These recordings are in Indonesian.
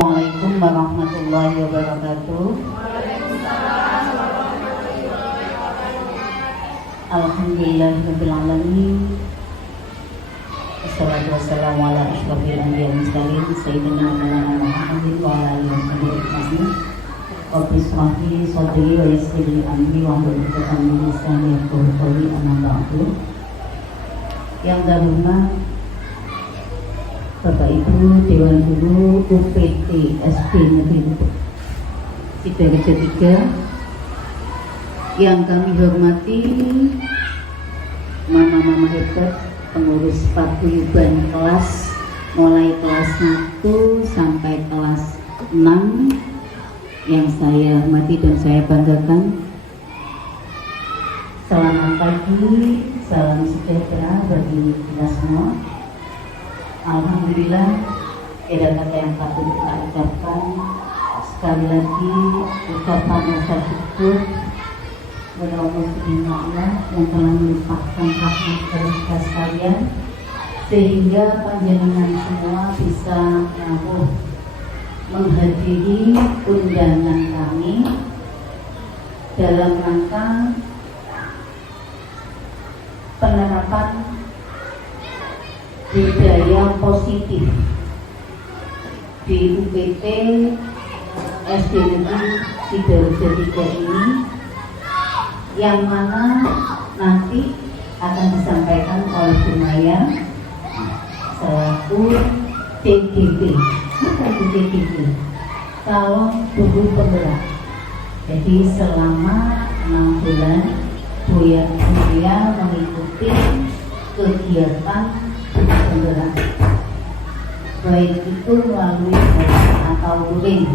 Assalamualaikum warahmatullahi wabarakatuh. Alhamdulillahirabbil alamin. Wassalatu wassalamu ala asyrofil anbiya'i wal mursalin sayyidina Muhammadin wa ala alihi wasallam. Rabbi shrah li sadri wa yassir li amri wahlul 'uqdatam min lisani yafqahu qawli. Amma ba'du. Yang terhormat Bapak Ibu Dewan Guru UPT SD Negeri Sidoarjo 3, yang kami hormati mama-mama hebat, pengurus paguyuban kelas mulai kelas 1 sampai kelas 6 yang saya hormati dan saya banggakan. Selamat pagi, salam sejahtera bagi kita semua. Alhamdulillah, ada kata yang patut kita ucapkan. Sekali lagi ucapan rasa syukur kepada Allah Subhanahu Allah yang telah melimpahkan rahmat kepada kita sekalian, sehingga panjenengan semua bisa menghadiri undangan kami dalam rangka penerapan budaya positif di UPT SD Negeri Sidoarjo 3 ini, yang mana nanti akan disampaikan oleh Bu Maya selaku TGP, bukan TGP, calon guru penggerak. Jadi selama 6 bulan Buya mengikuti kegiatan penggerak, baik itu melalui atau luring.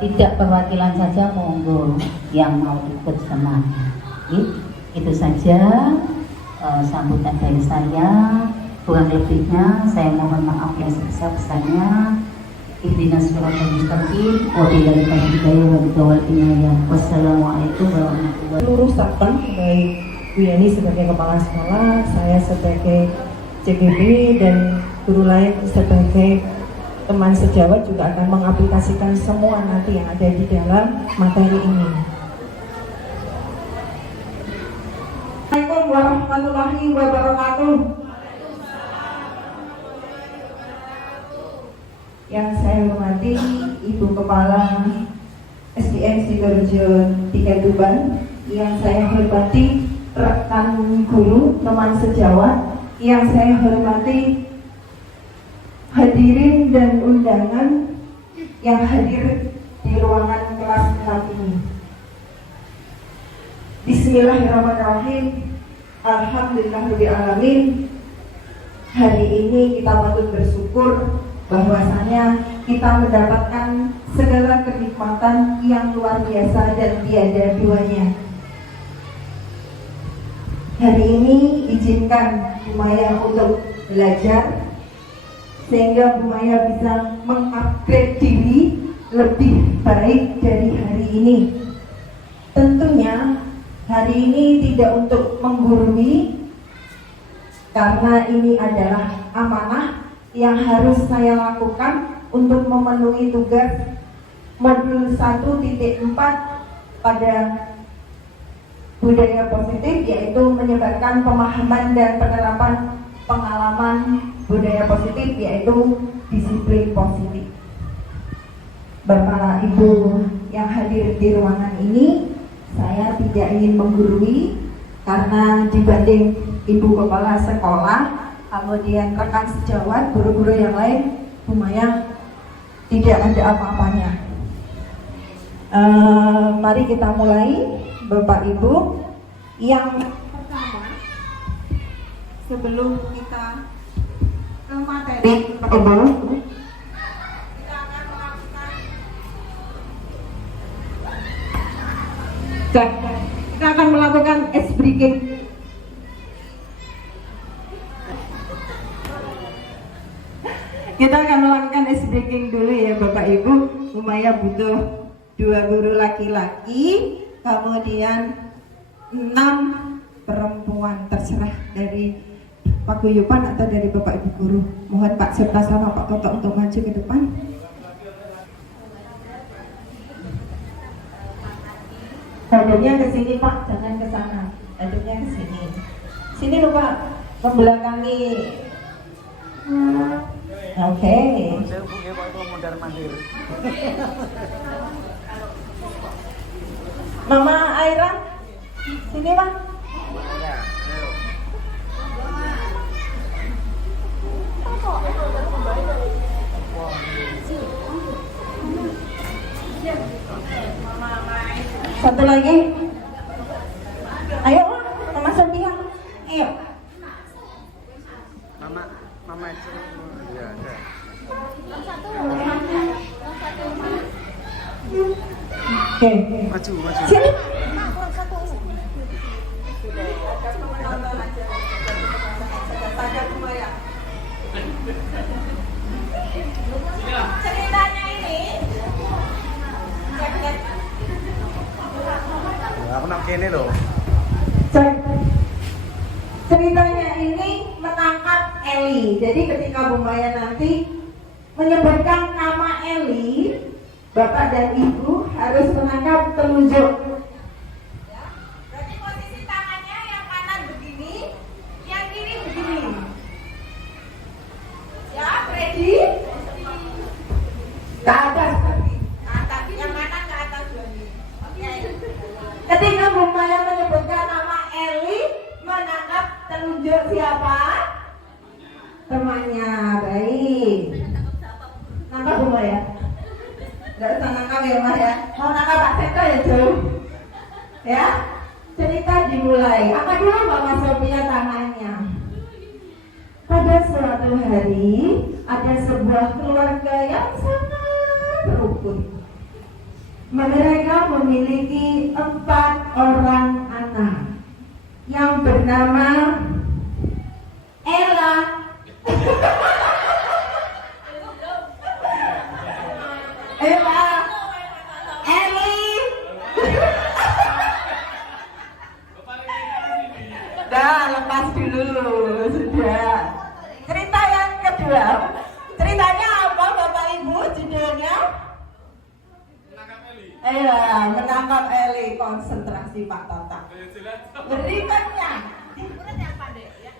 Tidak perwakilan saja, monggo yang mau ikut senang. Itu saja sambutan dari saya. Kurang lebihnya saya mohon maaf yang sebesar-besarnya. Ihdinas siratal mustaqim wa billahi hidayah wa bidawal inayah. Wassalamualaikum warahmatullahi wabarakatuh. Seluruh staffen, baik Bu Yani sebagai kepala sekolah, saya sebagai CGB, dan guru lain sebagai teman sejawat juga akan mengaplikasikan semua nanti yang ada di dalam materi ini. Assalamualaikum warahmatullahi wabarakatuh. Yang saya hormati Ibu Kepala SDN Sidoarjo 3 Tuban, yang saya hormati rekan guru, teman sejawat, yang saya hormati hadirin dan undangan yang hadir di ruangan kelas 6 ini. Bismillahirrahmanirrahim. Alhamdulillahirabbil alamin. Hari ini kita patut bersyukur bahwasanya kita mendapatkan segala kenikmatan yang luar biasa dan tiada duanya. Hari ini izinkan Bu Maya untuk belajar, sehingga Bu Maya bisa mengupgrade diri lebih baik dari hari ini. Tentunya hari ini tidak untuk menggurui, karena ini adalah amanah yang harus saya lakukan untuk memenuhi tugas modul 1.4 pada budaya positif, yaitu menyebarkan pemahaman dan penerapan pengalaman budaya positif, yaitu disiplin positif. Bapak Ibu yang hadir di ruangan ini, saya tidak ingin menggurui, karena dibanding Ibu Kepala Sekolah, kemudian rekan sejawat, guru-guru yang lain, Bu Maya tidak ada apa-apanya. Mari kita mulai, Bapak Ibu. Yang pertama, sebelum kita ke materi, Pak Ibu, kita akan melakukan ice breaking. Kita akan melakukan ice breaking dulu ya Bapak Ibu. Bu Maya butuh 2 guru laki-laki, kemudian 6 perempuan, terserah dari paguyuban atau dari Bapak Ibu guru. Mohon Pak Serta sama Pak Toto untuk maju ke depan. Hadapnya ke sini Pak, jangan ke sana. Hadapnya ke sini. Sini loh Pak, membelakangi. Oke. Saya hubungi Pak itu mondar mandir. Mama Aira, sini Pak. Ya, ayo. Satu lagi. Ayo, Mama Sophia. Ayo. Mama itu. Ya, ada. Oke. Maju. Sini. Ceritanya ini. Aku nak kene loh. Ceritanya ini menangkap Eli. Jadi ketika Bu Maya nanti menyebutkan nama Eli, Bapak dan Ibu harus menangkap telunjuk. Ya, berarti posisi tangannya yang kanan begini, yang kiri begini. Ya, ready? Ke atas, ke atas. Yang kanan ke atas lagi. Oke. Ketika Bu Maya menyebutkan nama Eli, menangkap telunjuk siapa? Temannya. Baik. Nangkap Bu Maya? Gak usah nangkap ya Mas ya. Mau nangkap Pak Seto ya Jo. Ya. Cerita dimulai. Apa dulu Mama Sophia tangannya? Pada suatu hari ada sebuah keluarga yang sangat rukun. Mereka memiliki 4 orang anak yang bernama Ella, Ella, Eli. Dah, lepas dulu, sudah. Cerita yang kedua, ceritanya apa Bapak Ibu judulnya? Menangkap Eli. Konsentrasi Pak Tata. Berikutnya,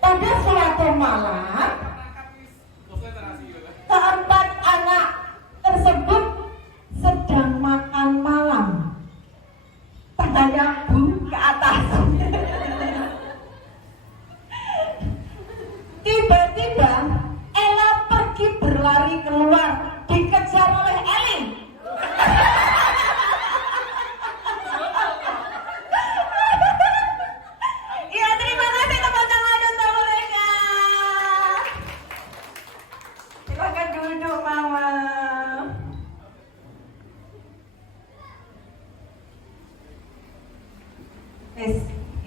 pada suatu malam, keempat anak tersebut sedang makan malam. Tangannya Bu ke atas. Tiba-tiba Ella pergi berlari keluar, dikejar oleh Eli. Iya, terima kasih tepuk tangan untuk mereka. Silakan duduk Mama.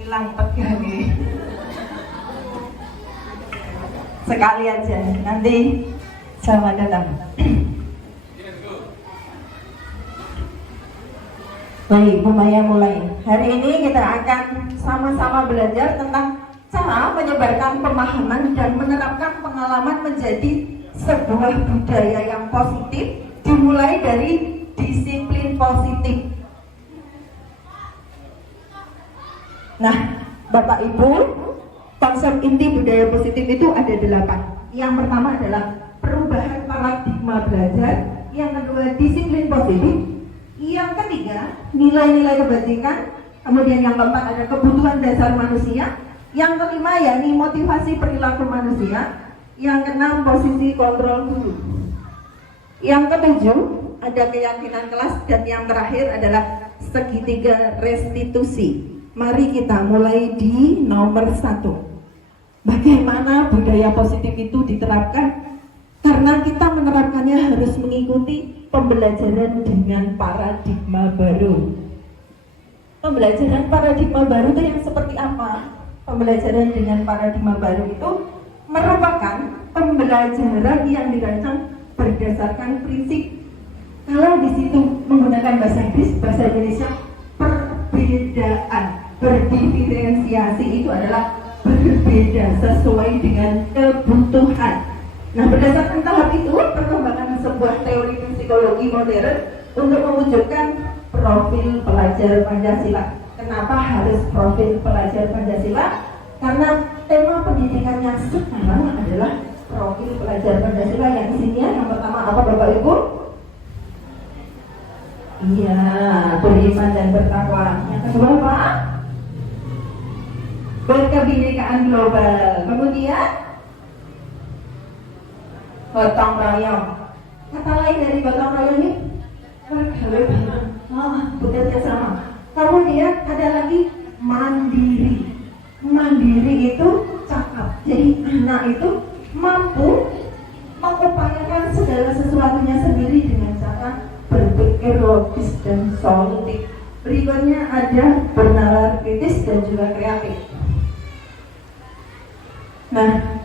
Hilang tegang nih. Sekali aja, nanti selamat datang. Baik, Bu Maya mulai. Hari ini kita akan sama-sama belajar tentang cara menyebarkan pemahaman dan menerapkan pengalaman menjadi sebuah budaya yang positif, dimulai dari disiplin positif. Nah, Bapak Ibu, konsep inti budaya positif itu ada 8. Yang pertama adalah perubahan paradigma belajar. Yang kedua, disiplin positif. Yang ketiga, nilai-nilai kebajikan. Kemudian yang keempat ada kebutuhan dasar manusia. Yang kelima, yakni motivasi perilaku manusia. Yang keenam, posisi kontrol guru. Yang ketujuh, ada keyakinan kelas. Dan yang terakhir adalah segitiga restitusi. Mari kita mulai di nomor 1. Bagaimana budaya positif itu diterapkan? Karena kita menerapkannya harus mengikuti pembelajaran dengan paradigma baru. Pembelajaran paradigma baru itu yang seperti apa? Pembelajaran dengan paradigma baru itu merupakan pembelajaran yang dirancang berdasarkan prinsip. Kalau di situ menggunakan bahasa Inggris, bahasa Indonesia, perbedaan, berdiferensiasi itu adalah berbeda sesuai dengan kebutuhan. Nah, berdasarkan tahap itu, perkembangan sebuah teori psikologi modern untuk mewujudkan profil pelajar Pancasila. Kenapa harus profil pelajar Pancasila? Karena tema pendidikan yang sekarang adalah profil pelajar Pancasila yang isinya yang pertama apa Bapak Ibu? Iya, beriman dan bertakwa. Yang kedua apa? Berkebinekaan global. Kemudian gotong royong. Kata lain dari gotong royong ini bergawe bareng. Bekerja sama. Kemudian ada lagi mandiri. Mandiri itu cakap. Jadi anak itu mampu mengupayakan segala sesuatunya sendiri dengan cara berpikir logis dan solutif. Berikutnya ada bernalar kritis dan juga kreatif. Nah,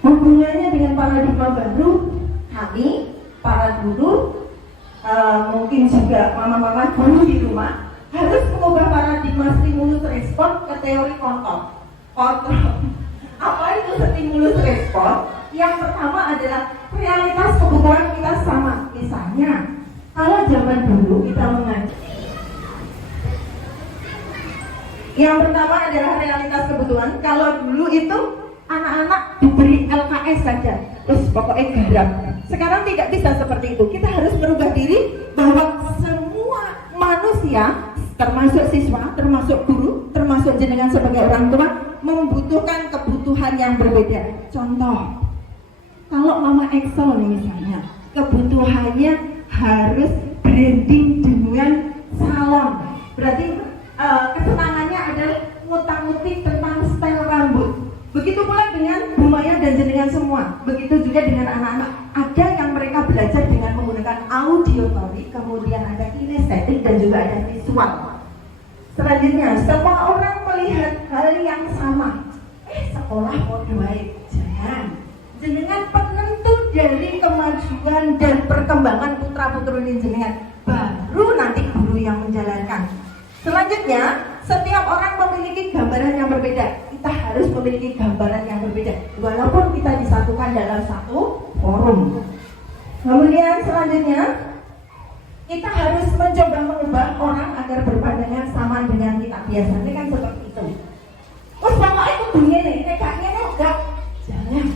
hubungannya dengan paradigma baru, kami para guru, mungkin juga mama-mama guru di rumah harus mengubah paradigma stimulus respon ke teori kontrol. Apa itu stimulus respon? Yang pertama adalah realitas kebutuhan kita sama. Misalnya, kalau zaman dulu kita mengajar, yang pertama adalah realitas kebutuhan. Kalau dulu itu anak-anak diberi LKS saja, terus pokoknya garap. Sekarang tidak bisa seperti itu. Kita harus merubah diri bahwa semua manusia, termasuk siswa, termasuk guru, termasuk jenengan sebagai orang tua, membutuhkan kebutuhan yang berbeda. Contoh, kalau Mama Excel nih misalnya, kebutuhannya harus branding dengan salon. Berarti kesenangannya adalah ngutang-ngutik tentang style rambut. Begitu pula dengan Bu Maya dan jenengan semua. Begitu juga dengan anak-anak. Ada yang mereka belajar dengan menggunakan audiotori, kemudian ada kinestetik dan juga ada visual. Selanjutnya, semua orang melihat hal yang sama. Sekolah mau baik, jangan. Jenengan penentu dari kemajuan dan perkembangan putra-putri jenengan. Baru nanti guru yang menjalankan. Selanjutnya, setiap orang memiliki gambaran yang berbeda. Kita harus memiliki gambaran yang berbeda, walaupun kita disatukan dalam satu forum. Kemudian selanjutnya, kita harus mencoba mengubah orang agar berpandangan sama dengan kita. Biasanya kan seperti itu. Terus bapak itu begini, kayaknya enggak. Jangan.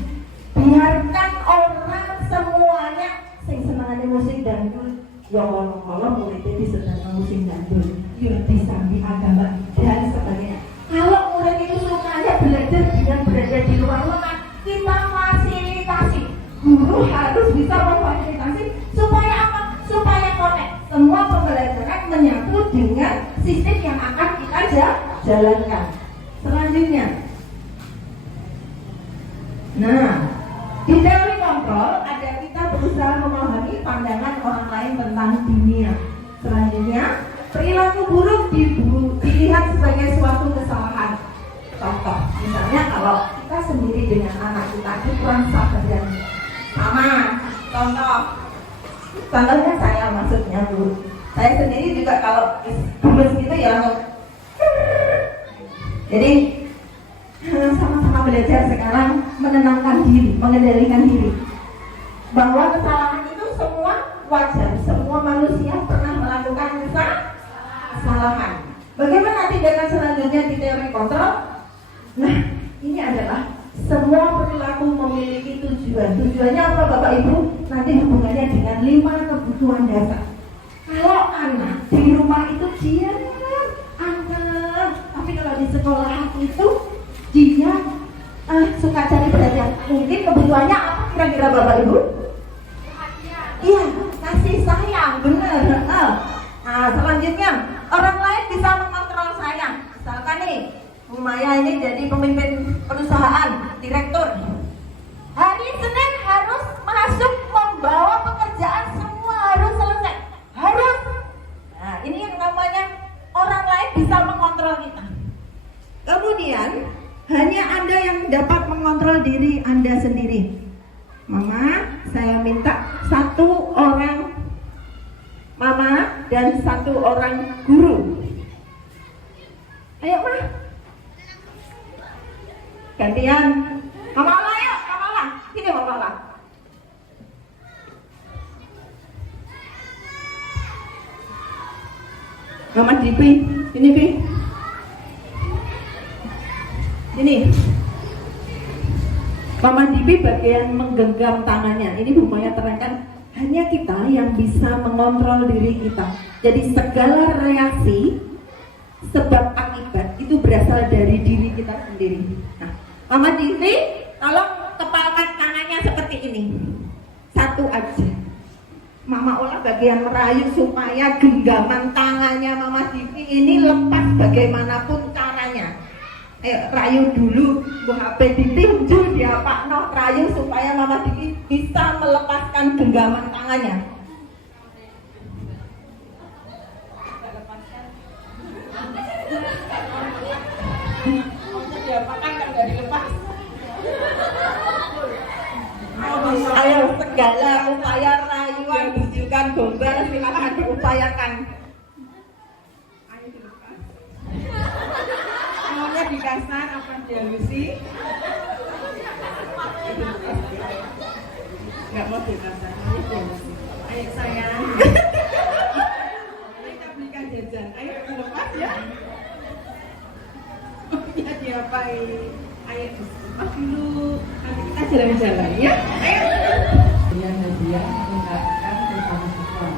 Biarkan orang semuanya sing senangane musik dangdut. Ya Allah, muridnya disenangkan musik dangdut. Ya disambi agama dan sebagainya. Kalau murid itu sukanya belajar dengan berada di luar ruangan, kita fasilitasi. Guru harus bisa memfasilitasi supaya apa? Supaya connect. Semua pembelajaran menyatu dengan sistem yang akan kita jalankan. Selanjutnya, nah, di teori kontrol ada kita berusaha memahami pandangan orang lain tentang dunia. Selanjutnya, perilaku buruk dilihat sebagai suatu kesalahan. Contoh, misalnya kalau kita sendiri dengan anak kita itu kurang sabar dan sama. Contohnya saya maksudnya Bu. Saya sendiri juga kalau gemes gitu ya. Jadi sama-sama belajar sekarang menenangkan diri, mengendalikan diri. Bahwa kesalahan itu semua wajar, semua manusia pernah melakukan kesalahan. Bagaimana tindakan selanjutnya di teori kontrol? Nah, ini adalah semua perilaku memiliki tujuan. Tujuannya apa Bapak Ibu? Nanti hubungannya dengan 5 kebutuhan dasar. Kalau anak di rumah itu dia anak, tapi kalau di sekolahan itu dia suka cari perhatian. Mungkin kebutuhannya apa kira-kira Bapak Ibu? Iya, kasih sayang, benar. Selanjutnya, orang lain bisa mengontrol saya. Misalkan nih, Bu Maya ini jadi pemimpin perusahaan, direktur. Hari Senin harus masuk membawa pekerjaan, semua harus selesai. Harus. Nah, ini yang namanya orang lain bisa mengontrol kita. Kemudian, hanya Anda yang dapat mengontrol diri Anda sendiri. Mama, saya minta 1 orang mama dan 1 orang guru. Ayo Ma, gantian. Mama Ola, yuk, Mama Ola. Sini Mama Ola. Mama Dipi, ini Pi. Ini Mama Divi bagian menggenggam tangannya. Ini Bu Maya terangkan, hanya kita yang bisa mengontrol diri kita. Jadi segala reaksi sebab akibat itu berasal dari diri kita sendiri. Nah, Mama Divi tolong kepalkan tangannya seperti ini. Satu aja. Mama Ola bagian merayu supaya genggaman tangannya Mama Divi ini lepas bagaimanapun caranya. Rayu dulu, Bu HP ditinju dia Pak Noh, rayu supaya Mama Divi bisa melepaskan genggaman tangannya. Diapakan kan nggak dilepas. Ayo segala upaya rayuan, bujukan, gombal silakan diupayakan. Maunya di kasar apa dihalusi? Nggak mau di kasar, maunya dihalusi. Ayo sayang. Kita belikan jajan. Ayo dilepas ya. Ya diapain? Ayo dilepas dulu. Nanti kita jalan-jalan ya. Ayo. Hadiah mendengarkan bersama siswa.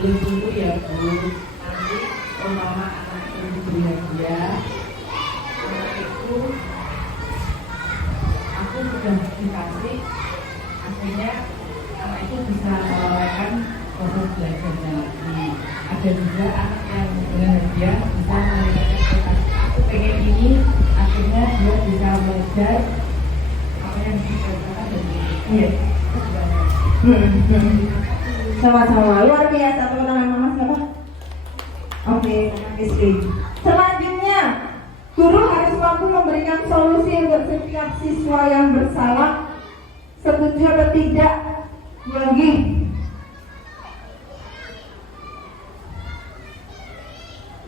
Belum dulu ya Bu. Nanti mama akan diberi hadiah. Itu aku sudah dikasih, akhirnya anak itu bisa melewatkan proses belajarnya lagi. Ada juga anak yang dengan hadiah bisa melewatkan proses aku pengen ini, akhirnya dia bisa belajar apa yang diberikan dari Iya. Sama-sama, luar biasa. Tepuk tangan Mama siapa? Oke, Istri. Selanjutnya, guru harus mampu memberikan solusi untuk setiap siswa yang bersalah. Setuju atau tidak? Lagi.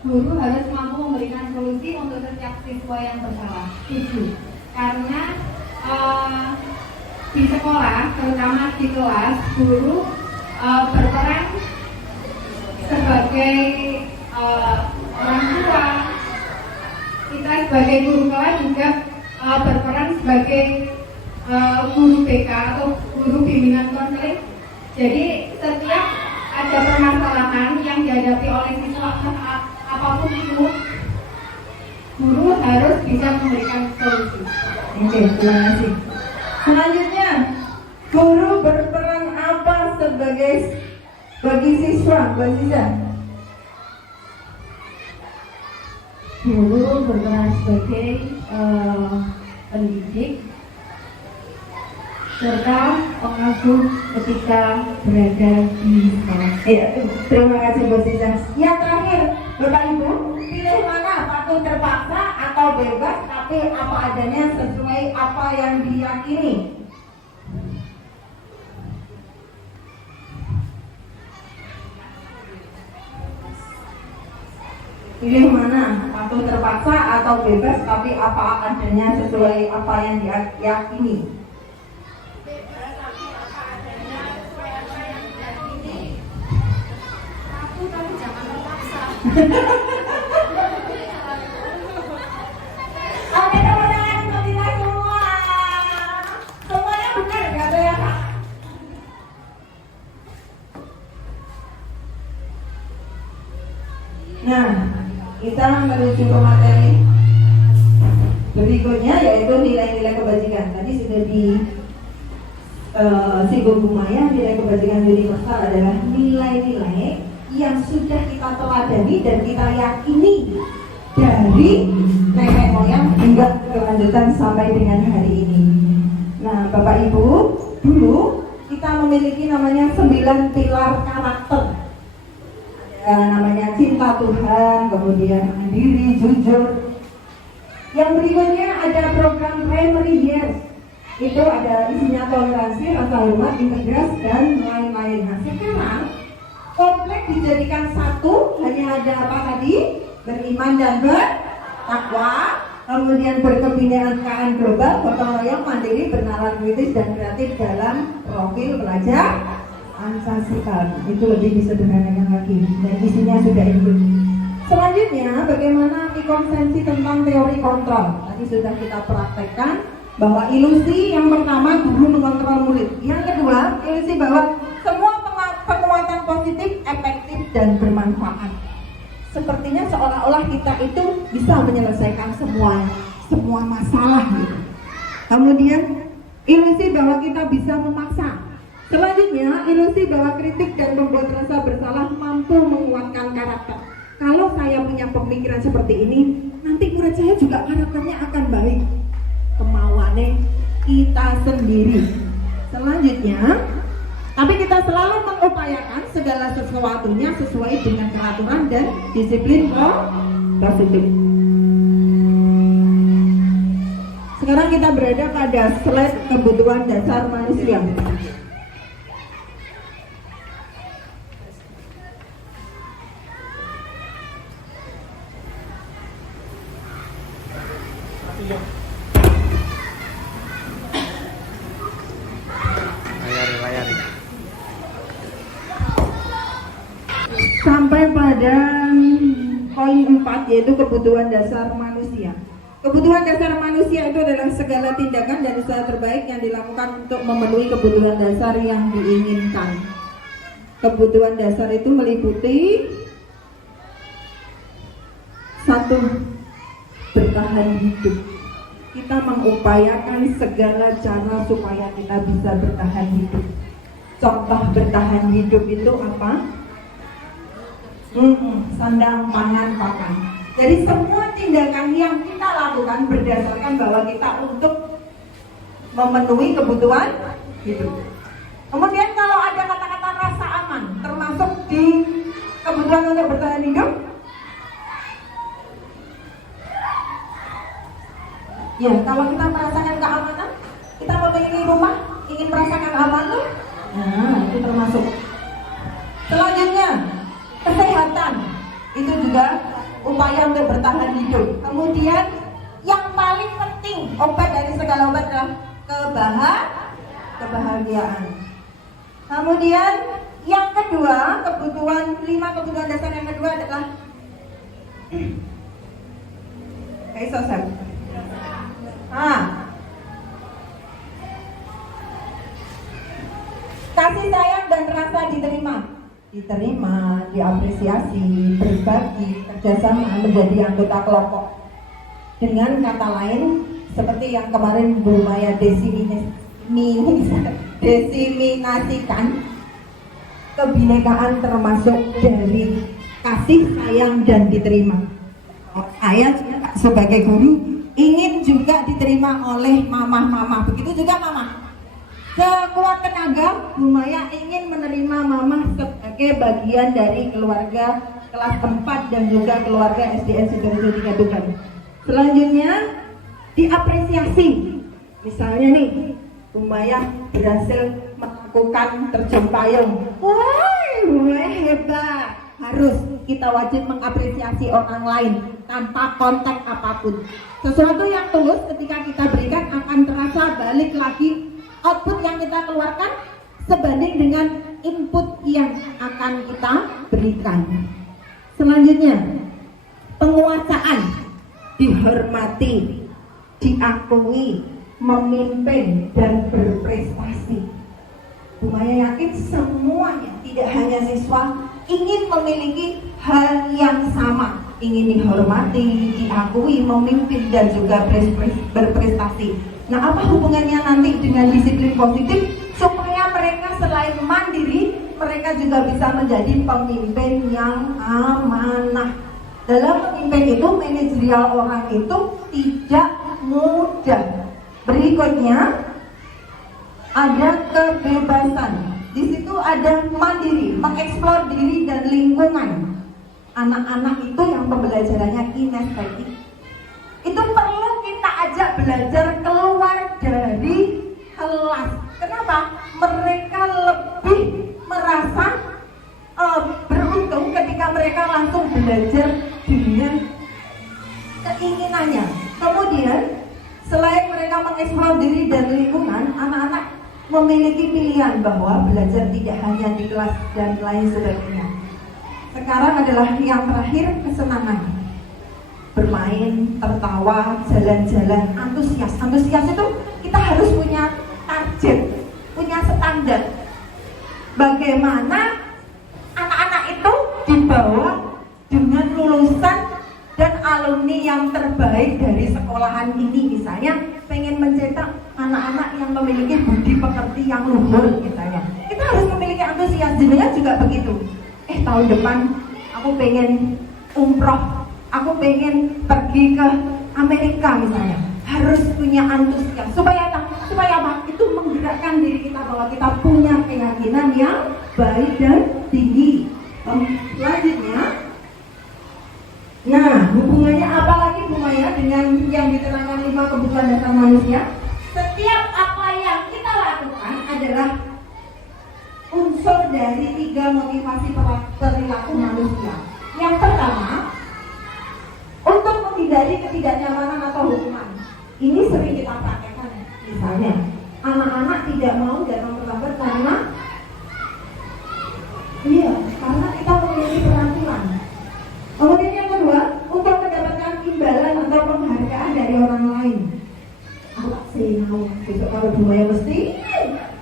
Guru harus mampu memberikan solusi untuk setiap siswa yang bersalah. Setuju. Karena di sekolah, terutama di kelas, guru berperan sebagai orang tua. Kita sebagai guru kelas juga berperan sebagai guru BK atau guru bimbingan konseling. Jadi setiap ada permasalahan yang dihadapi oleh siswa apapun itu, guru harus bisa memberikan solusi. Oke, terima kasih. Selanjutnya, guru berperan apa bagi siswa, Mbak Ziza? Guru berperan sebagai pendidik serta pengagum ketika berada di sekolah. Iya, terima kasih Mbak Ziza. Yang terakhir, Bapak Ibu, pilih mana, patuh terpaksa atau bebas tapi apa adanya sesuai apa yang diyakini. Pilih mana, patuh terpaksa atau bebas tapi apa adanya sesuai apa yang diyakini. Aku tapi jangan terpaksa. Oke, teman-teman, kita semua. Semuanya benar, nggak ada yang salah. Nah, kita menuju ke materi berikutnya, yaitu nilai-nilai kebajikan. Tadi sudah disinggung Bu Maya, nilai kebajikan universal adalah nilai-nilai yang sudah kita teladani dan kita yakini dari nenek moyang hingga kelanjutan sampai dengan hari ini. Nah, Bapak Ibu, dulu kita memiliki namanya 9 pilar karakter. Namanya cinta Tuhan, kemudian mandiri, jujur. Yang berikutnya ada program primary years. Itu ada isinya toleransi, rasa hormat, integritas, dan lain-lain. Nah, sekarang komplek dijadikan satu, hanya ada apa tadi? Beriman dan bertakwa, kemudian berkebinekaan global, gotong royong, mandiri, bernalar kritis, dan kreatif dalam profil pelajar Pancasila. Itu lebih disederhanakan lagi dan isinya sudah itu. Selanjutnya, bagaimana konsensi tentang teori kontrol? Tadi sudah kita praktekkan bahwa ilusi yang pertama guru mengontrol murid. Yang kedua, ilusi bahwa semua penguatan positif efektif dan bermanfaat. Sepertinya seolah-olah kita itu bisa menyelesaikan semua masalah gitu. Kemudian ilusi bahwa kita bisa memaksa. Selanjutnya, ilusi bahwa kritik dan membuat rasa bersalah mampu menguatkan karakter. Kalau saya punya pemikiran seperti ini, nanti murid saya juga karakternya akan baik. Kemauannya kita sendiri. Selanjutnya, tapi kita selalu mengupayakan segala sesuatunya sesuai dengan peraturan dan disiplin positif. Sekarang kita berada pada slide kebutuhan dasar manusia. Layari. Sampai pada poin 4, yaitu kebutuhan dasar manusia. Kebutuhan dasar manusia itu adalah segala tindakan dan usaha terbaik yang dilakukan untuk memenuhi kebutuhan dasar yang diinginkan. Kebutuhan dasar itu meliputi 1. Bertahan hidup. Kita mengupayakan segala cara supaya kita bisa bertahan hidup. Contoh bertahan hidup itu apa? Sandang, pangan, pakan. Jadi semua tindakan yang kita lakukan berdasarkan bahwa kita untuk memenuhi kebutuhan hidup. Kemudian kalau ada kata-kata rasa aman termasuk di kebutuhan untuk bertahan hidup, ya kalau kita merasakan keamanan, kita memiliki rumah, ingin merasakan aman tuh, nah itu termasuk. Selanjutnya, kesehatan itu juga upaya untuk bertahan hidup. Kemudian yang paling penting, obat dari segala obat adalah kebahagiaan. Kemudian yang kedua, kebutuhan 5 kebutuhan dasar yang kedua adalah sosial. Kasih sayang dan rasa diterima, diapresiasi, berbagi, kerjasama, menjadi anggota kelompok. Dengan kata lain, seperti yang kemarin Bu Maya desiminasikan, kebinekaan termasuk dari kasih sayang dan diterima. Saya sebagai guru ingin juga diterima oleh mama-mama, begitu juga mama. Sekuat tenaga, Bu Maya ingin menerima mama sebagai bagian dari keluarga kelas 4 dan juga keluarga SDN Sidoarjo 3 Tuban. Selanjutnya, diapresiasi. Misalnya nih, Bu Maya berhasil melakukan terjun payung. Wah, Bu Maya hebat. Harus kita wajib mengapresiasi orang lain tanpa konteks apapun. Sesuatu yang tulus ketika kita berikan akan terasa balik lagi. Output yang kita keluarkan sebanding dengan input yang akan kita berikan. Selanjutnya, penguasaan, dihormati, diakui, memimpin, dan berprestasi. Bu Maya yakin semuanya, tidak hanya siswa, ingin memiliki hal yang sama, ingin dihormati, diakui, memimpin, dan juga berprestasi. Nah, apa hubungannya nanti dengan disiplin positif? Supaya mereka selain mandiri, mereka juga bisa menjadi pemimpin yang amanah. Dalam memimpin itu, manajerial orang itu tidak mudah. Berikutnya, ada kebebasan. Di situ ada mandiri, mengeksplor diri dan lingkungan. Anak-anak itu yang pembelajarannya kinestetik, itu perlu kita ajak belajar keluar dari kelas. Kenapa? Mereka lebih merasa beruntung ketika mereka langsung belajar dengan keinginannya. Kemudian selain mereka mengeksplor diri dan lingkungan, anak-anak memiliki pilihan bahwa belajar tidak hanya di kelas dan lain sebagainya. Sekarang adalah yang terakhir, kesenangan. Bermain, tertawa, jalan-jalan, antusias. Antusias itu kita harus punya target, punya standar. Bagaimana anak-anak itu dibawa dengan lulusan dan alumni yang terbaik dari sekolahan ini, misalnya pengen mencetak anak-anak yang memiliki budi pekerti yang luhur misalnya. Kita harus memiliki antusias. Jenengan juga begitu. Tahun depan aku pengen umroh, aku pengen pergi ke Amerika misalnya. Harus punya antusias. Supaya apa? Itu menggerakkan diri kita bahwa kita punya keyakinan yang baik dan tinggi. Selanjutnya, nah, hubungannya apa lagi Bu Maya dengan yang diterangkan 5 kebutuhan dasar manusia? Setiap apa yang kita lakukan adalah unsur dari 3 motivasi perilaku manusia. Yang pertama, untuk menghindari ketidaknyamanan atau hukuman. Ini sering kita praktekkan. Misalnya, anak-anak tidak mau datang terlambat karena kita memiliki peraturan. Kemudian yang kedua, untuk mendapatkan imbalan atau penghargaan dari orang lain. Aku tak senang, besok kalau Bu Maya mesti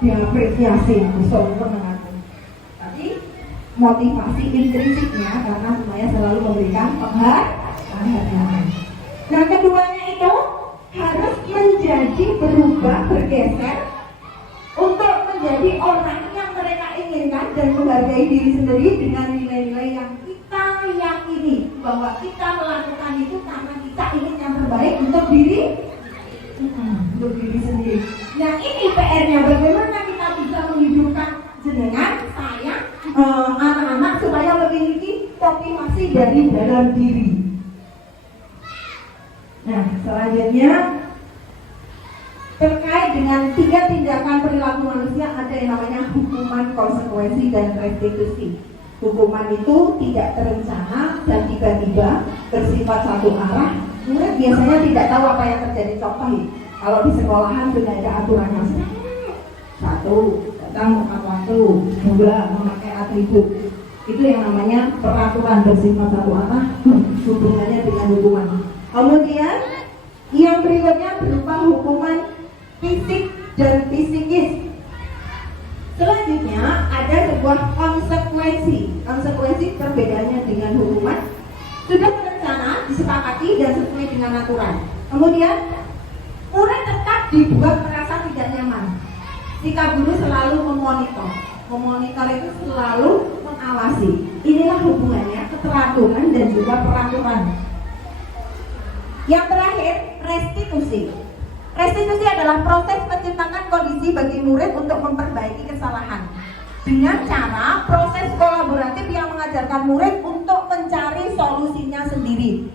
diapresiasi, besok menang aku. Tapi motivasi intrinsiknya karena Bu Maya selalu memberikan penghargaan. Nah, keduanya itu harus menjadi bergeser untuk menjadi orang yang mereka inginkan dan menghargai diri sendiri dengan nilai-nilai yang kita yakini bahwa kita melakukan itu karena kita ingin yang terbaik untuk diri sendiri. Nah, ini PR-nya, bagaimana kita bisa menghidupkan jenengan, saya, anak-anak supaya memiliki motivasi dari dalam diri. Nah, selanjutnya terkait dengan 3 tindakan perilaku manusia, ada yang namanya hukuman, konsekuensi, dan restitusi. Hukuman itu tidak terencana dan tiba-tiba bersifat satu arah. Murid biasanya tidak tahu apa yang terjadi. Contoh, kalau di sekolahan sudah ada aturannya. 1, datang tepat waktu. 2, memakai atribut. Itu yang namanya peraturan bersifat satu arah, hubungannya dengan hukuman. Kemudian yang berikutnya berupa hukuman fisik dan psikis. Selanjutnya ada sebuah konsekuensi. Konsekuensi perbedaannya dengan hukuman sudah terencana, disepakati dan sesuai dengan aturan. Kemudian murid tetap dibuat merasa tidak nyaman. Jika guru selalu memonitor itu selalu mengawasi. Inilah hubungannya keteraturan dan juga peraturan. Yang terakhir, restitusi. Restitusi adalah proses menciptakan kondisi bagi murid untuk memperbaiki kesalahan dengan cara proses kolaboratif yang mengajarkan murid untuk mencari solusinya sendiri.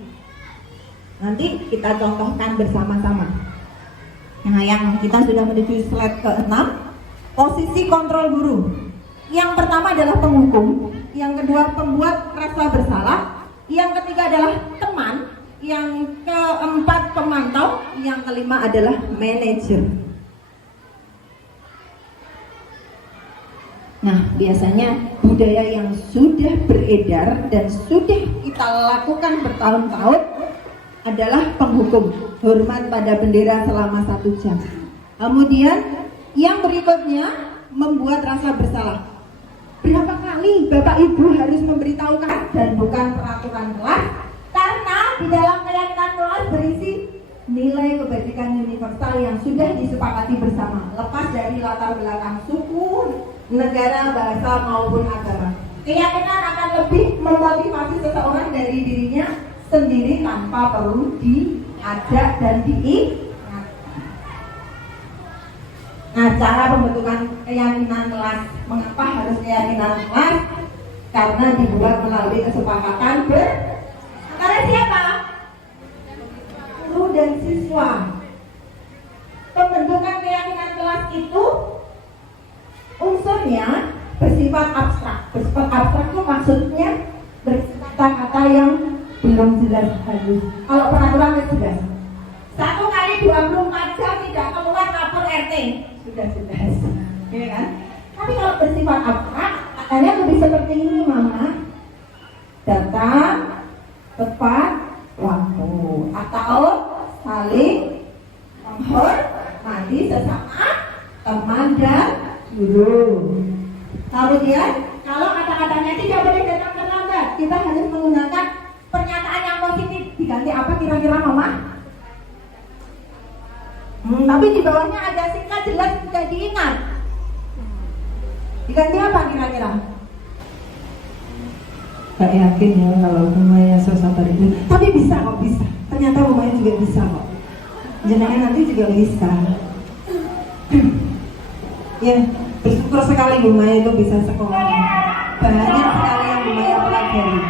Nanti kita contohkan bersama-sama. Nah, yang kita sudah menuju slide ke-6, posisi kontrol guru. Yang pertama adalah penghukum, yang kedua pembuat rasa bersalah, yang ketiga adalah teman, yang keempat pemantau, yang kelima adalah manajer. Nah, biasanya budaya yang sudah beredar dan sudah kita lakukan bertahun-tahun adalah penghukum, hormat pada bendera selama 1 jam. Kemudian yang berikutnya membuat rasa bersalah. Berapa kali Bapak Ibu harus memberitahukan dan bukan peraturan kelas? Karena di dalam keyakinan kelas berisi nilai kebajikan universal yang sudah disepakati bersama, lepas dari latar belakang suku, negara, bahasa maupun agama. Keyakinan akan lebih memotivasi seseorang dari dirinya sendiri tanpa perlu diajak dan diingatkan. Nah, cara pembentukan keyakinan kelas. Mengapa harus keyakinan kelas? Karena dibuat melalui kesepakatan antara siapa? Guru dan siswa. Pembentukan keyakinan kelas itu unsurnya bersifat abstrak. Bersifat abstrak itu maksudnya berkata-kata yang belum jelas halus. Kalau peraturan itu jelas. 1 kali 24 jam tidak keluar lapor RT, sudah jelas, ya kan? Tapi kalau bersifat abstrak, katanya lebih seperti ini, Mama. menghormati sesama teman dan guru. Kemudian kalau kata-katanya tidak boleh datang terlambat, kita harus menggunakan pernyataan yang positif. Diganti apa kira-kira Mama? Tapi di bawahnya ada singkat jelas mudah diingat. Diganti apa kira-kira? Gak yakin ya kalau Bumaya so sabar itu. Tapi bisa kok, bisa. Ternyata Bumaya juga bisa kok. Jenengan nanti juga bisa. Ya, bersyukur sekali Bumaya itu bisa sekolah. Banyak sekali yang Bumaya pelajari.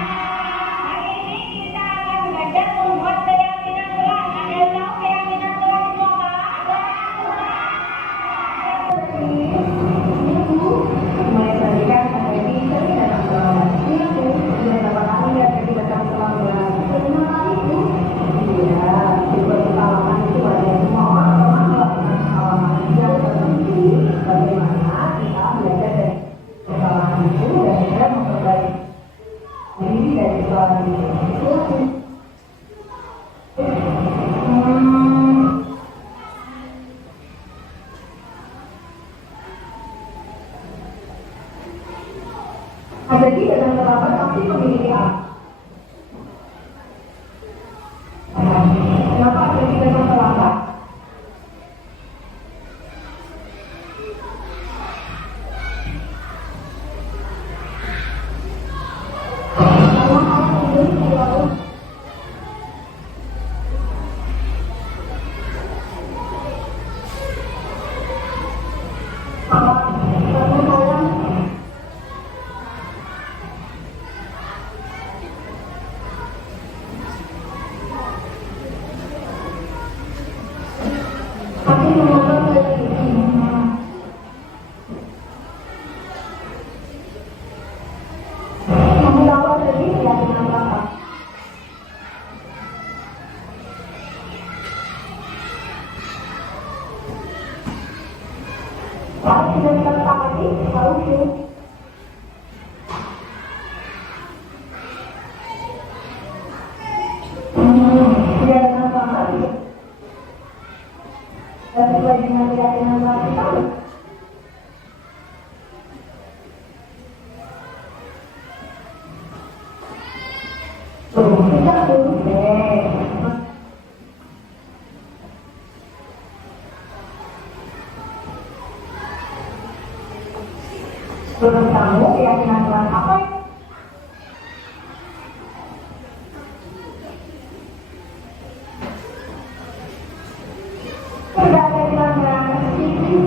Jadi dalam terlambat pasti memiliki apa? Kenapa ada tidak terlambat? Menurut kamu keyakinan Tuhan apa? Tidak ada pelanggaran itu.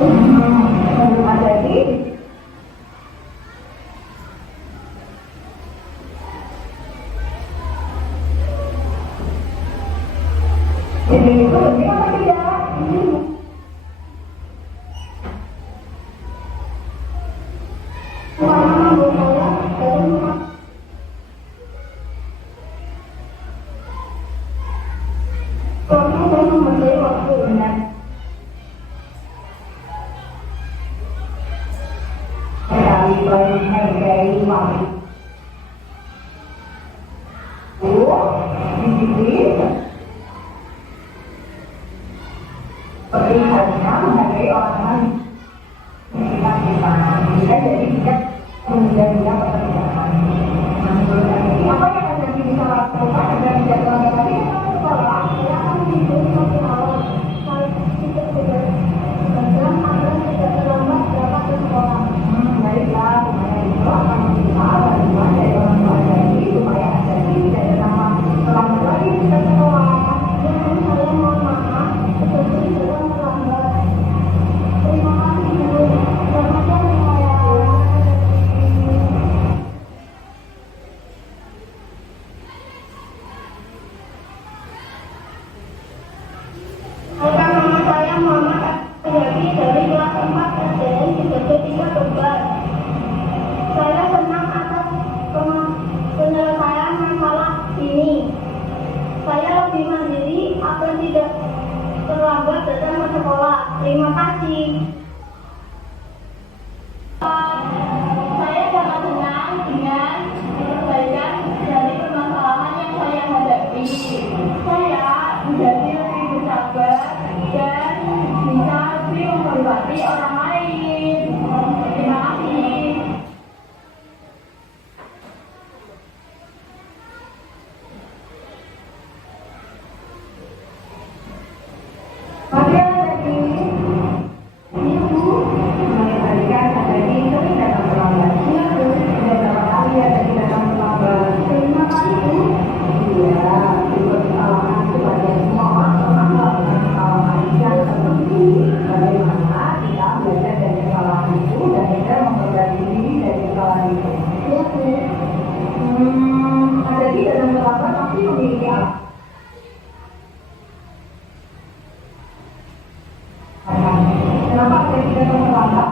Belum ada di. Jadi itu lebih apa tidak? Perlihatnya menghargai orang lain. Kita jadi tidak menjadi pekerjaan. Apa yang Anda bisa lakukan agar tidak terlambat lagi? Sekolah, saya akan tidur satu malam. Kalau tidak berjalan, agar tidak terlambat dapat ke sekolah. Baiklah, supaya itu akan berusaha bantuan dari orang tua jadi supaya Anda tidak terlambat lagi ke sekolah. Dan saya mohon maaf, seperti sudah terlambat. Terima kasih Bu. Selamat sore saya. Nama saya Muhammad Abdi dari kelas 4 SD di Tiga Tuban. Saya senang atas penyelesaian masalah ini. Saya lebih mandiri agar tidak terlambat datang ke sekolah. Terima kasih. Saya sangat senang dengan perbaikan dari permasalahan Oke, jadi ini Bu, mengembalikan tadi itu datang terlambat. Iya Bu, sudah berapa kali ya tadi datang terlambat? Terima kasih Bu. Iya, itu kesalahan kepada semua orang melakukan kesalahan yang tertentu. Bagaimana kita belajar dari kesalahan itu dan kita memperbaiki diri dari kesalahan itu. Iya Bu. Ada di datang terlambat tapi memiliki apa? Kenapa saya tidak terlambat?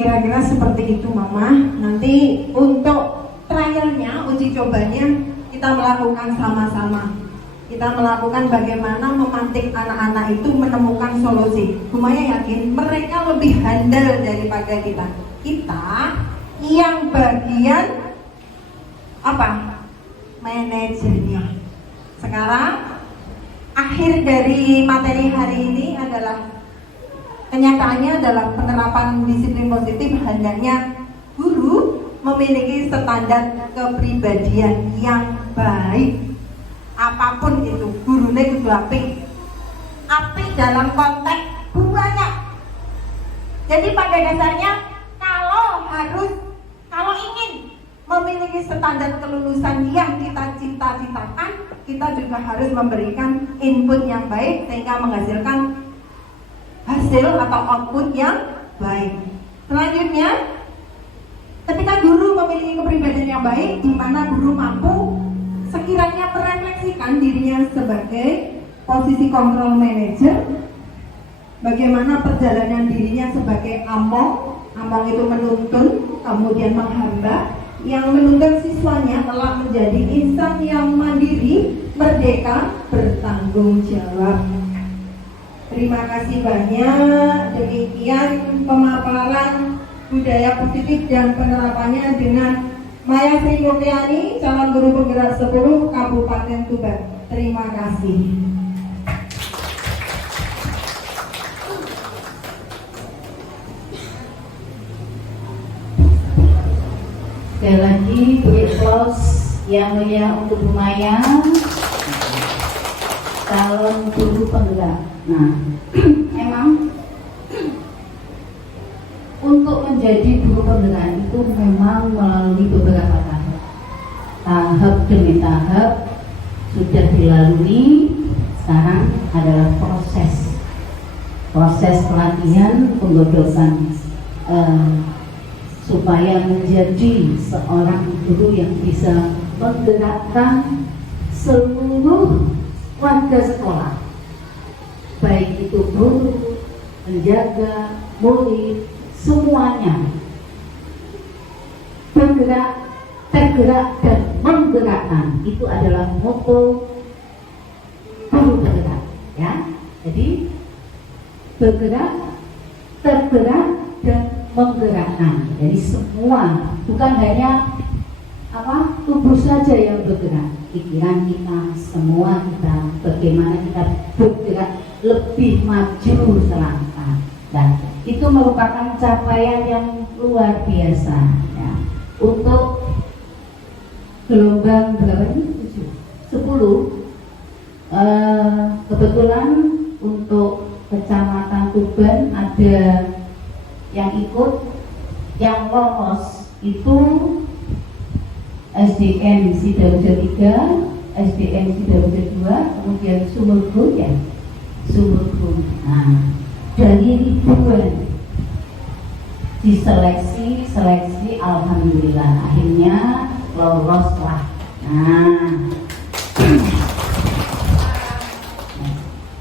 Kira-kira seperti itu Mama. Nanti untuk trialnya, uji cobanya kita melakukan sama-sama. Kita melakukan bagaimana memantik anak-anak itu menemukan solusi. Bumaya yakin mereka lebih handal daripada kita. Kita yang bagian apa? Manajernya. Sekarang akhir dari materi hari ini adalah kenyataannya adalah penerapan disiplin positif hendaknya guru memiliki standar kepribadian yang baik. Apapun itu, gurunya kudu apik. Apik dalam konteks banyak. Jadi pada dasarnya kalau ingin memiliki standar kelulusan yang kita cita-citakan, kita juga harus memberikan input yang baik sehingga menghasilkan hasil atau output yang baik. Selanjutnya, ketika guru memiliki kepribadian yang baik, di mana guru mampu sekiranya merefleksikan dirinya sebagai posisi control manager, bagaimana perjalanan dirinya sebagai among itu menuntun, kemudian menghamba, yang menuntun siswanya telah menjadi insan yang mandiri, merdeka, bertanggung jawab. Terima kasih banyak. Demikian pemaparan budaya positif dan penerapannya dengan Maya Sri Murtiani, calon guru penggerak 10 Kabupaten Tuban. Terima kasih. Sekali lagi beri aplaus yang mulia untuk Bu Maya, calon guru penggerak. Nah, memang untuk menjadi guru penggerak itu memang melalui beberapa tahap. Tahap demi tahap sudah dilalui. Sekarang adalah proses pelatihan, penggodokan supaya menjadi seorang guru yang bisa menggerakkan seluruh warga sekolah, baik itu guru, penjaga, murid, semuanya bergerak, tergerak dan menggerakkan. Itu adalah motto guru penggerak, ya. Jadi bergerak, tergerak dan menggerakkan. Jadi semua, bukan hanya tubuh saja yang bergerak, pikiran kita, semua kita, bagaimana kita bergerak lebih maju selangkah. Dan itu merupakan capaian yang luar biasa, ya. Untuk gelombang berapa ini? 10. Kebetulan untuk Kecamatan Tuban ada yang ikut, yang lolos itu SDN Sidoarjo 3, SDN Sidoarjo 2, kemudian Sumurgo, ya, Sumurgo. Nah, dari ribuan diseleksi, alhamdulillah akhirnya lolos lah. Nah,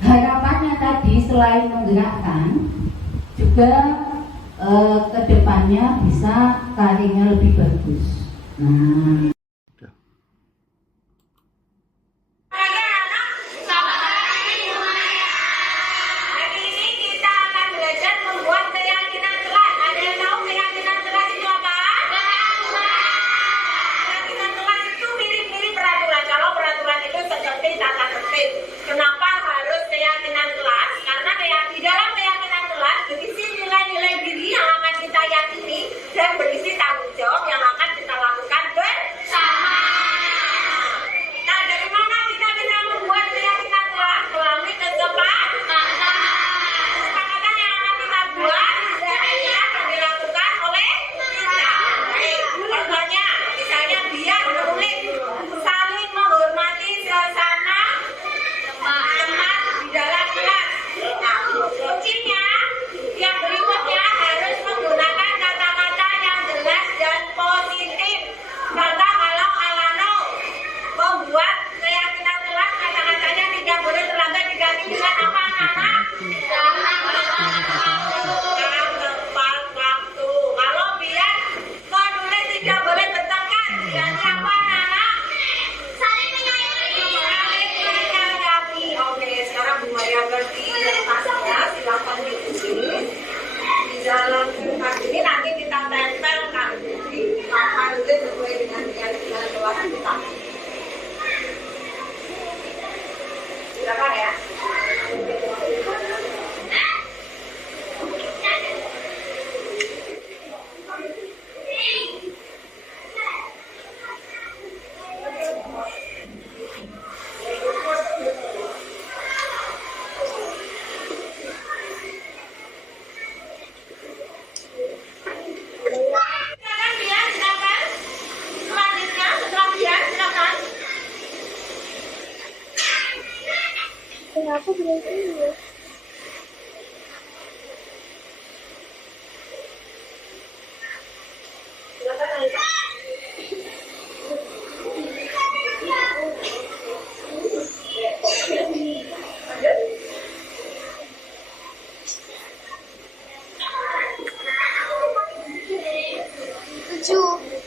harapannya tadi selain menggerakkan juga kedepannya bisa karirnya lebih bagus. Nah, kenapa harus keyakinan kelas? Karena di dalam keyakinan kelas berisi nilai-nilai diri yang akan kita yakini dan berisi tanggung jawab yang akan kita lakukan bersama. Aku belum ini. Tujuh.